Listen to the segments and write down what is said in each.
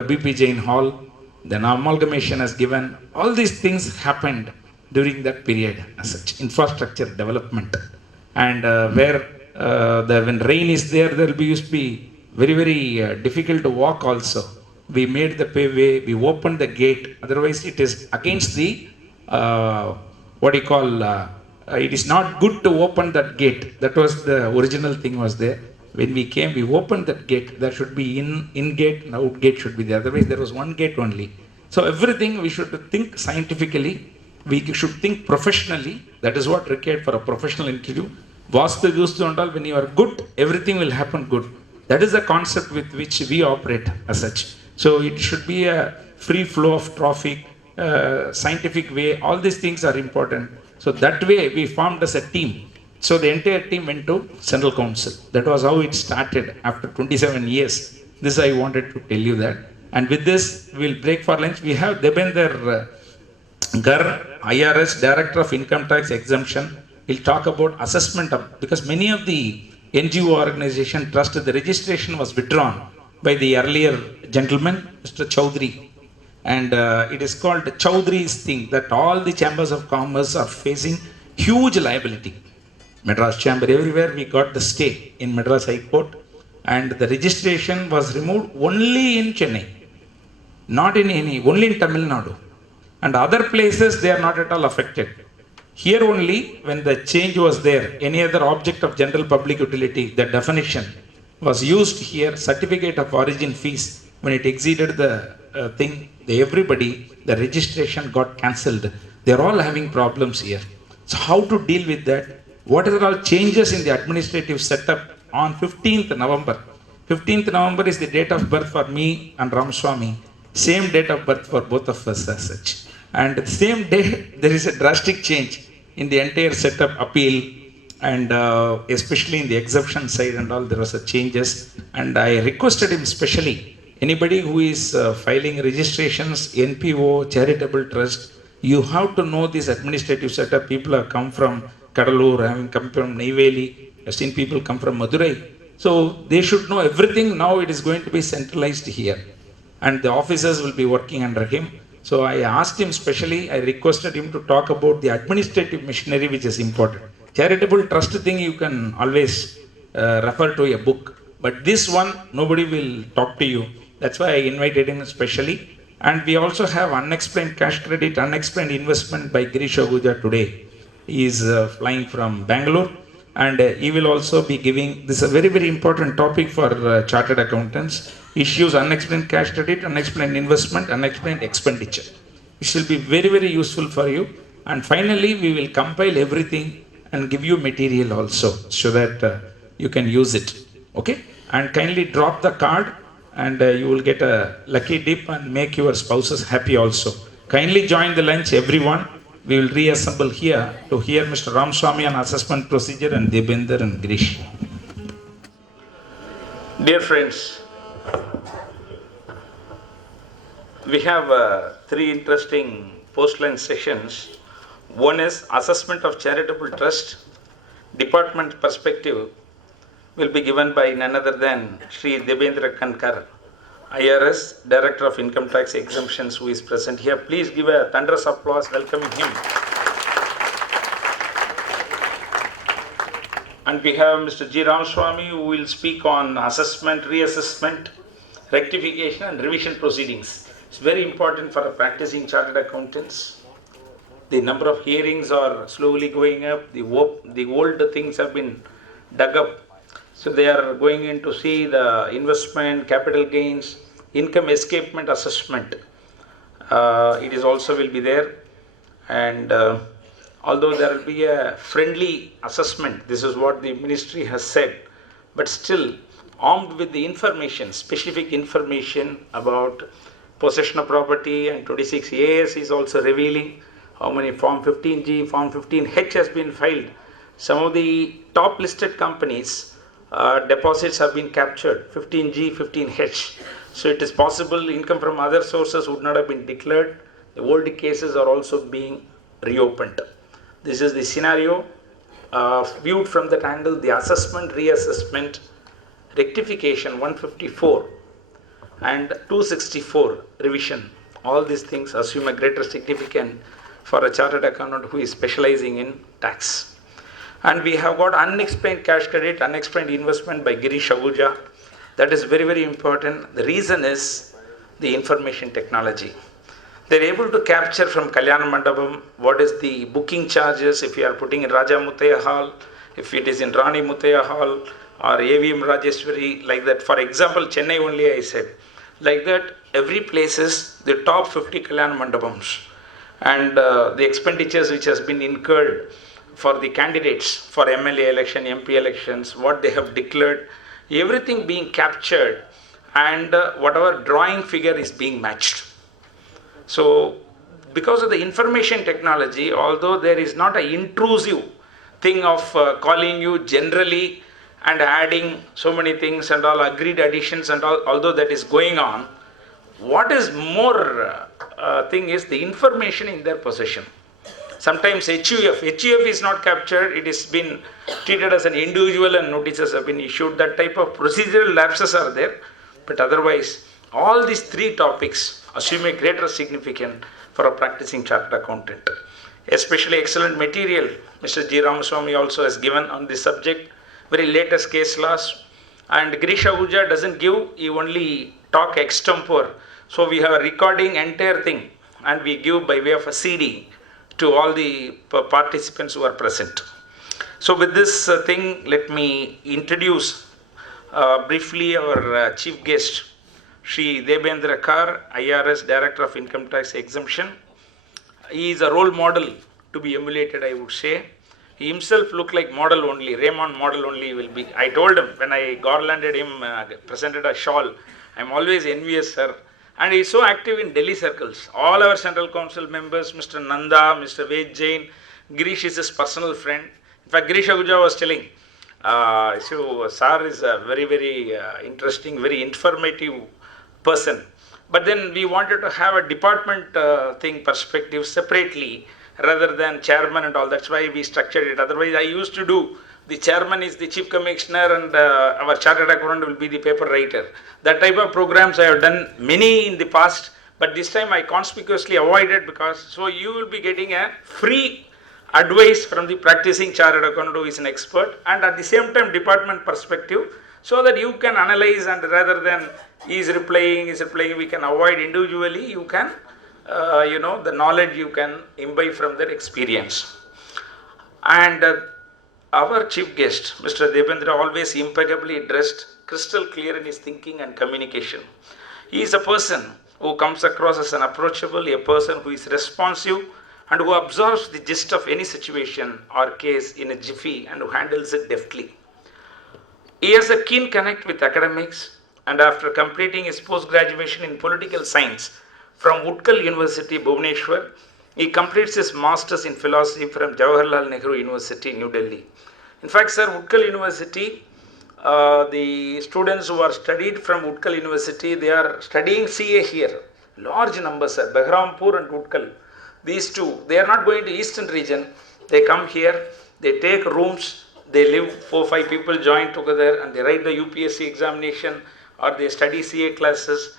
BP Jain Hall, then amalgamation has given. All these things happened during that period as such, infrastructure development. And when rain is there, there will be used to be very difficult to walk also. We made the paveway, we opened the gate, otherwise it is against the, uh, what do you call, it is not good to open that gate. That was the original thing was there. When we came, we opened that gate. There should be in gate and out gate should be there. Otherwise, there was one gate only. So everything we should think scientifically. We should think professionally. That is what required for a professional interview. Vastu Gustu and all, when you are good, everything will happen good. That is the concept with which we operate as such. So it should be a free flow of traffic, scientific way. All these things are important. So that way we formed as a team. So the entire team went to Central Council. That was how it started after 27 years. This I wanted to tell you that. And with this, we'll break for lunch. We have Debender Gar, IRS, Director of Income Tax Exemption. He'll talk about assessment of, because many of the NGO organization trust, the registration was withdrawn by the earlier gentleman, Mr. Chowdhury. And it is called Chowdhury's thing that all the chambers of commerce are facing huge liability. Madras Chamber, everywhere we got the stay in Madras High Court, and the registration was removed only in Chennai, not in any, only in Tamil Nadu. And other places they are not at all affected. Here only, when the change was there, any other object of general public utility, the definition was used here, certificate of origin fees, when it exceeded the thing, everybody, the registration got cancelled. They are all having problems here. So how to deal with that? What are all changes in the administrative setup on 15th November? 15th November is the date of birth for me and Ramaswamy. Same date of birth for both of us as such. And the same day, there is a drastic change in the entire setup, appeal, and especially in the exception side and all, there was a changes. And I requested him specially, anybody who is filing registrations, NPO, charitable trust, you have to know this administrative setup. People have come from Kadalur, having come from Neyveli, I've seen people come from Madurai. So they should know everything. Now it is going to be centralized here. And the officers will be working under him. So I asked him specially, I requested him to talk about the administrative machinery, which is important. Charitable trust thing, you can always refer to a book. But this one, nobody will talk to you. That's why I invited him specially. And we also have unexplained cash credit, unexplained investment by Girish Ahuja today. He is flying from Bangalore. And he will also be giving, this is a very important topic for chartered accountants. Issues unexplained cash credit, unexplained investment, unexplained expenditure. It will be very useful for you. And finally, we will compile everything and give you material also so that you can use it. Okay? And kindly drop the card and you will get a lucky dip and make your spouses happy also. Kindly join the lunch, everyone. We will reassemble here to hear Mr. Ramaswamy on assessment procedure and Debender and Girish. Dear friends, we have 3 interesting post-lunch sessions. One is assessment of charitable trust. Department perspective will be given by none other than Sri Debendra Kankar, IRS, Director of Income Tax Exemptions, who is present here. Please give a thunderous applause welcoming him. And we have Mr. G. Ramaswamy, who will speak on assessment, reassessment, rectification and revision proceedings. It's very important for practicing chartered accountants. The number of hearings are slowly going up. The old things have been dug up. So they are going in to see the investment, capital gains, income escapement assessment. It is also will be there. And although there will be a friendly assessment, this is what the ministry has said, but still armed with the information, specific information about possession of property, and 26 AS is also revealing how many Form 15G, Form 15H has been filed. Some of the top listed companies deposits have been captured, 15G, 15H. So it is possible income from other sources would not have been declared. The old cases are also being reopened. This is the scenario viewed from that angle. The assessment, reassessment, rectification 154. and 264 revision. All these things assume a greater significance for a chartered accountant who is specializing in tax. And we have got unexplained cash credit, unexplained investment by Girish Ahuja. That is very, very important. The reason is the information technology. They're able to capture from Kalyana Mandapam what is the booking charges if you are putting in Raja Mutaya Hall, if it is in Rani Mutaya Hall or AVM Rajeshwari, like that. For example, Chennai only I said. Like that, every place is the top 50 Kalyana Mandapams. And the expenditures which has been incurred for the candidates for MLA election, MP elections, what they have declared, everything being captured, and whatever drawing figure is being matched. So, because of the information technology, although there is not an intrusive thing of calling you generally and adding so many things and all agreed additions and all, although that is going on, what is more thing is the information in their possession. Sometimes HUF is not captured, it has been treated as an individual and notices have been issued. That type of procedural lapses are there, but otherwise, all these three topics assume a greater significance for a practicing chartered accountant. Especially excellent material Mr. G. Ramaswamy also has given on this subject, very latest case laws. And Girish Ahuja doesn't give, he only talk extempore. So we have a recording entire thing and we give by way of a CD to all the participants who are present. So with this thing, let me introduce briefly our chief guest, Shri Debendra Kar, IRS Director of Income Tax Exemption. He is a role model to be emulated, I would say. He himself looked like model only, Raymond model only will be. I told him when I garlanded him, presented a shawl, I'm always envious, sir. And he is so active in Delhi circles. All our Central Council members, Mr. Nanda, Mr. Ved Jain, Girish is his personal friend. In fact, Girish Ahuja was telling, so sir is a very, very interesting, very informative person. But then we wanted to have a department thing perspective separately rather than chairman and all. That's why we structured it. Otherwise, I used to do the chairman is the chief commissioner and our chartered accountant will be the paper writer. That type of programs I have done many in the past, but this time I conspicuously avoided because so you will be getting a free advice from the practicing chartered accountant who is an expert and at the same time department perspective so that you can analyze and rather than he is replying, we can avoid individually, you can, the knowledge you can imbibe from their experience. And our chief guest, Mr. Debendra, always impeccably dressed, crystal clear in his thinking and communication. He is a person who comes across as an approachable, a person who is responsive and who absorbs the gist of any situation or case in a jiffy and who handles it deftly. He has a keen connect with academics and after completing his post-graduation in political science from Utkal University, Bhubaneswar, he completes his masters in philosophy from Jawaharlal Nehru University, New Delhi. In fact, sir, Utkal University, the students who are studied from Utkal University, they are studying CA here. Large numbers, sir, Behrampur and Utkal. These two, they are not going to Eastern region. They come here, they take rooms, they live 4-5 people join together and they write the UPSC examination or they study CA classes.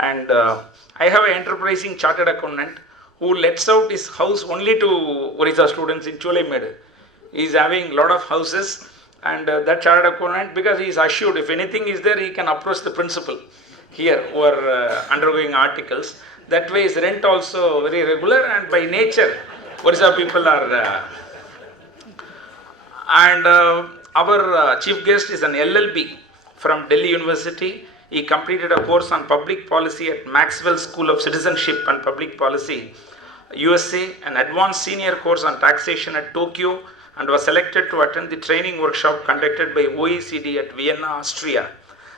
And I have an enterprising chartered accountant who lets out his house only to Orissa students in Cholemed. He is having a lot of houses and that chartered accountant, because he is assured if anything is there, he can approach the principal here who are undergoing articles. That way his rent also very regular and by nature, Orissa people are... our chief guest is an LLB from Delhi University. He completed a course on public policy at Maxwell School of Citizenship and Public Policy, USA, an advanced senior course on taxation at Tokyo, and was selected to attend the training workshop conducted by OECD at Vienna, Austria.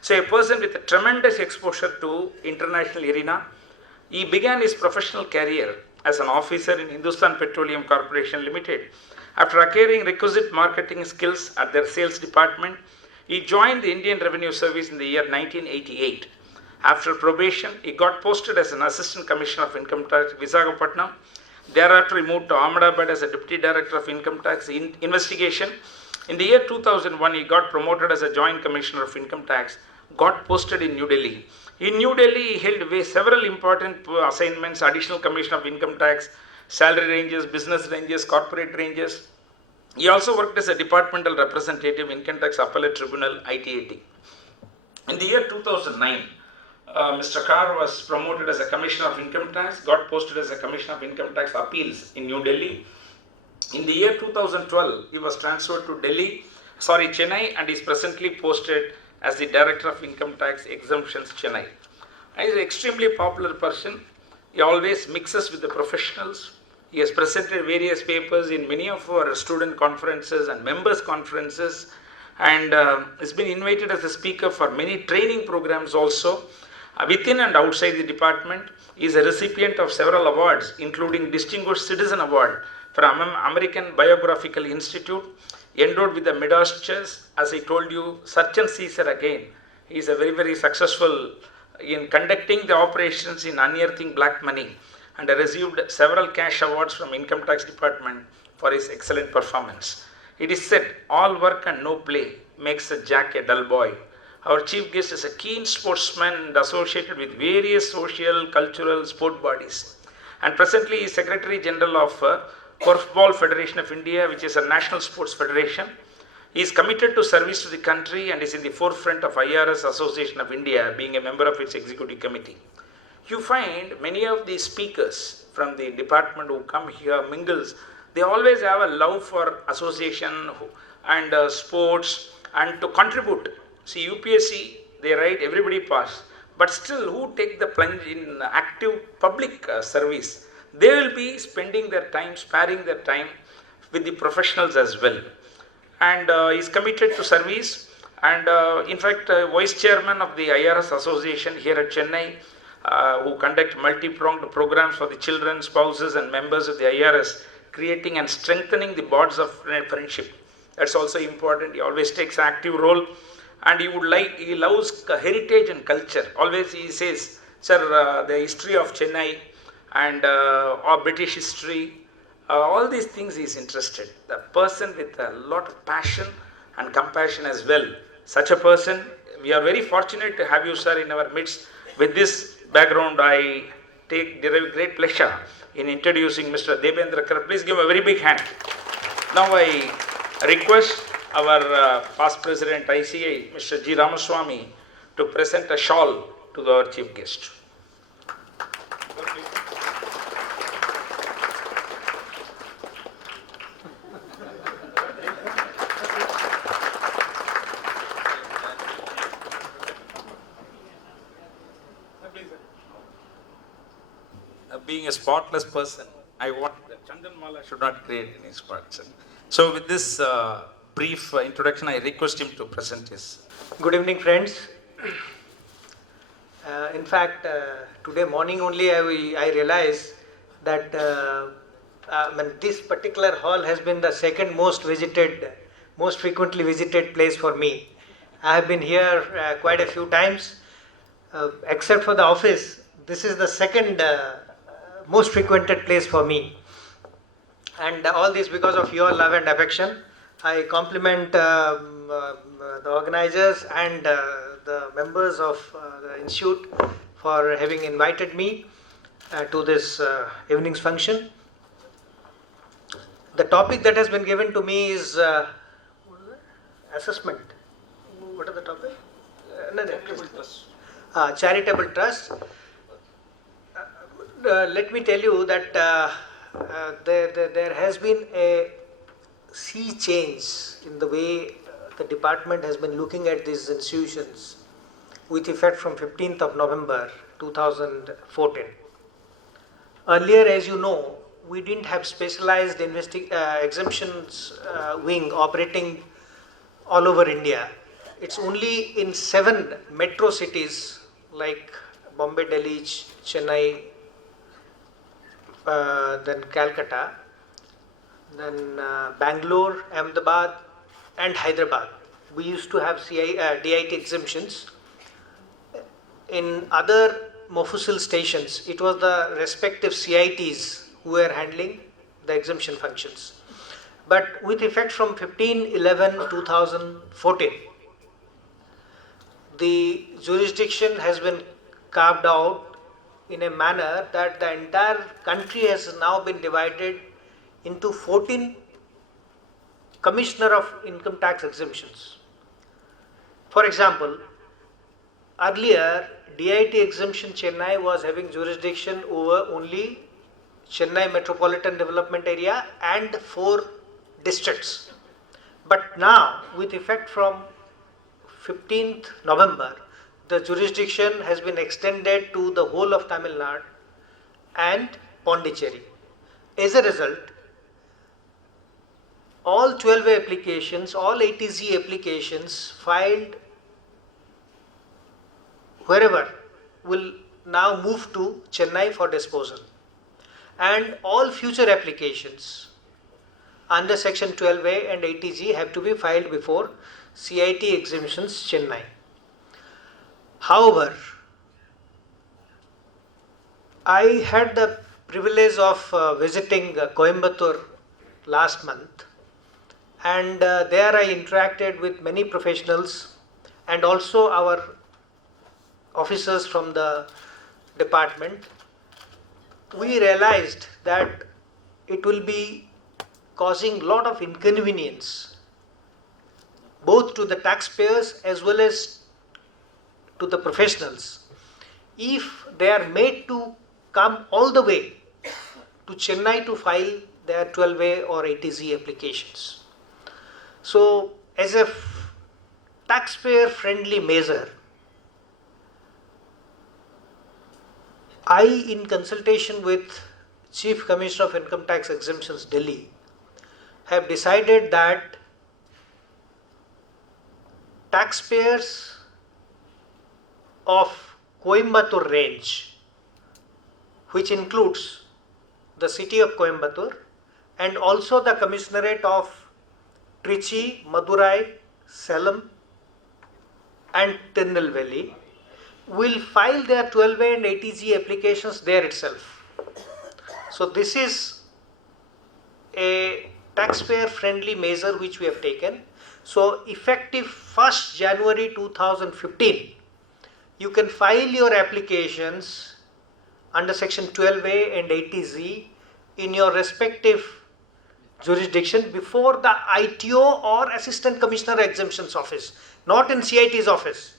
So a person with a tremendous exposure to international arena. He began his professional career as an officer in Hindustan Petroleum Corporation Limited. After acquiring requisite marketing skills at their sales department, he joined the Indian Revenue Service in the year 1988. After probation, he got posted as an Assistant Commissioner of Income Tax, Visakhapatnam. Thereafter, he moved to Ahmedabad as a Deputy Director of Income Tax Investigation. In the year 2001, he got promoted as a Joint Commissioner of Income Tax, got posted in New Delhi. In New Delhi, he held several important assignments: Additional Commissioner of Income Tax, salary ranges, business ranges, corporate ranges. He also worked as a departmental representative, Income Tax Appellate Tribunal, ITAT. In the year 2009, Mr. Carr was promoted as a Commissioner of Income Tax, got posted as a Commissioner of Income Tax Appeals in New Delhi. In the year 2012, he was transferred to Chennai, and is presently posted as the Director of Income Tax Exemptions, Chennai. He is an extremely popular person. He always mixes with the professionals. He has presented various papers in many of our student conferences and members conferences, and has been invited as a speaker for many training programs also. Within and outside the department, he is a recipient of several awards, including Distinguished Citizen Award from American Biographical Institute, endowed with the Midas Chess. As I told you, search and Caesar again. He is a very, very successful in conducting the operations in unearthing black money, and received several cash awards from Income Tax Department for his excellent performance. It is said, all work and no play makes a Jack a dull boy. Our chief guest is a keen sportsman and associated with various social, cultural, sport bodies. And presently he is Secretary General of Korfball Federation of India, which is a national sports federation. He is committed to service to the country and is in the forefront of IRS Association of India, being a member of its executive committee. You find many of these speakers from the department who come here, mingles, they always have a love for association and sports and to contribute. See, UPSC, they write everybody pass, but still who take the plunge in active public service? They will be spending their time, sparing their time with the professionals as well. And is committed to service, and in fact, Vice Chairman of the IRS Association here at Chennai, who conduct multi-pronged programs for the children, spouses and members of the IRS, creating and strengthening the bonds of friendship. That's also important. He always takes an active role, and he loves heritage and culture. Always he says, sir, the history of Chennai and or British history, all these things he is interested. The person with a lot of passion and compassion as well. Such a person, we are very fortunate to have you, sir, in our midst. With this background, I derive great pleasure in introducing Mr. Debendra Kar. Please give a very big hand. Now I request our past President ICAI, Mr. G. Ramaswamy, to present a shawl to our chief guest. Being a spotless person, I want that Chandan Mala should not create any spots. So with this brief introduction, I request him to present his. Good evening, friends. In fact, today morning only I realized that this particular hall has been the second most frequently visited place for me. I have been here quite a few times. Except for the office, this is the second most frequented place for me. And all this because of your love and affection. I compliment the organizers and the members of the institute for having invited me to this evening's function. The topic that has been given to me is assessment. What is the topic? Charitable trust. Let me tell you that there has been a sea change in the way the department has been looking at these institutions with effect from 15th of November 2014. Earlier, as you know, we didn't have specialized exemptions wing operating all over India. It's only in 7 metro cities like Bombay, Delhi, Chennai, then Calcutta, then Bangalore, Ahmedabad and Hyderabad. We used to have DIT exemptions. In other Mofussil stations, it was the respective CITs who were handling the exemption functions. But with effect from 15/11/2014, the jurisdiction has been carved out in a manner that the entire country has now been divided into 14 commissioner of income tax exemptions. For example, earlier DIT exemption Chennai was having jurisdiction over only Chennai Metropolitan Development Area and 4 districts. But now, with effect from 15th November, the jurisdiction has been extended to the whole of Tamil Nadu and Pondicherry. As a result, all 12A applications, all ATZ applications filed wherever will now move to Chennai for disposal. And all future applications under section 12A and ATG have to be filed before CIT exemptions Chennai. However, I had the privilege of visiting Coimbatore last month, and there I interacted with many professionals and also our officers from the department. We realized that it will be causing a lot of inconvenience both to the taxpayers as well as to the professionals if they are made to come all the way to Chennai to file their 12A or ATZ applications. So, as a taxpayer friendly measure, I, in consultation with Chief Commissioner of Income Tax Exemptions Delhi, have decided that taxpayers of Coimbatore range, which includes the city of Coimbatore and also the commissionerate of Trichy, Madurai, Salem and Tirunelveli, will file their 12A and ATG applications there itself. So this is a taxpayer friendly measure which we have taken. So effective 1st January 2015, you can file your applications under section 12A and 80Z in your respective jurisdiction before the ITO or Assistant Commissioner Exemptions Office, not in CIT's office.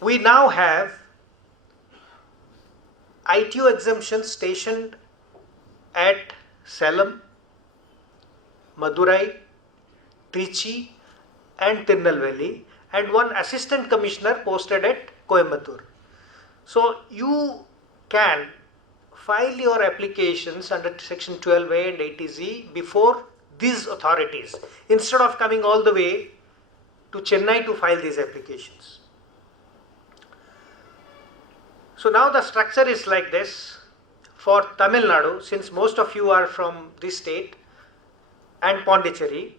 We now have ITO exemptions stationed at Salem, Madurai, Trichy and Tirunelveli, and one assistant commissioner posted at Coimbatore. So you can file your applications under section 12A and 80Z before these authorities instead of coming all the way to Chennai to file these applications. So now the structure is like this. For Tamil Nadu, since most of you are from this state and Pondicherry,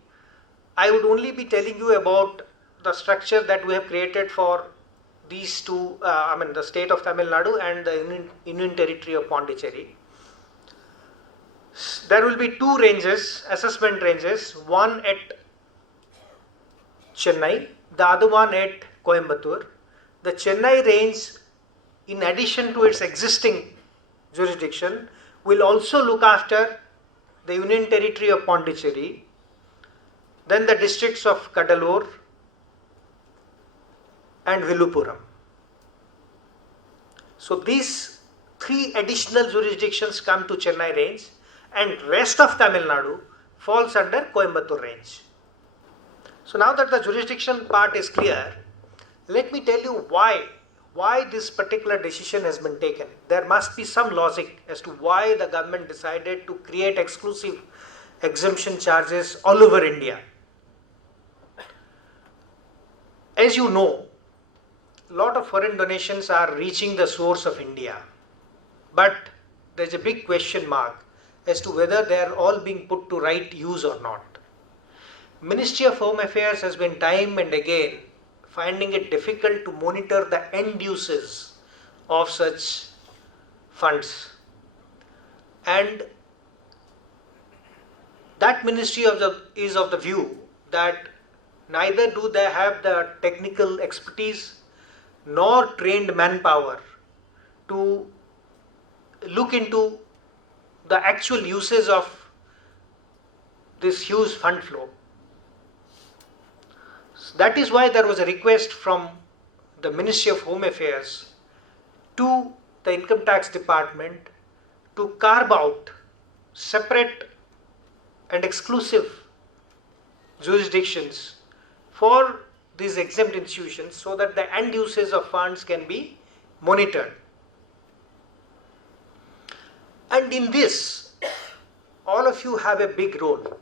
I would only be telling you about the structure that we have created for these two, the state of Tamil Nadu and the Union Territory of Pondicherry. There will be 2 ranges, assessment ranges, one at Chennai, the other one at Coimbatore. The Chennai range, in addition to its existing jurisdiction, will also look after the Union Territory of Pondicherry, then the districts of Cuddalore and Villupuram. So these 3 additional jurisdictions come to Chennai range and rest of Tamil Nadu falls under Coimbatore range. So now that the jurisdiction part is clear, let me tell you why this particular decision has been taken. There must be some logic as to why the government decided to create exclusive exemption charges all over India. As you know, a lot of foreign donations are reaching the source of India, but there's a big question mark as to whether they are all being put to right use or not. Ministry of Home Affairs has been time and again finding it difficult to monitor the end uses of such funds, and that ministry is of the view that neither do they have the technical expertise nor trained manpower to look into the actual uses of this huge fund flow. That is why there was a request from the Ministry of Home Affairs to the Income Tax Department to carve out separate and exclusive jurisdictions for these exempt institutions so that the end uses of funds can be monitored. And in this, all of you have a big role.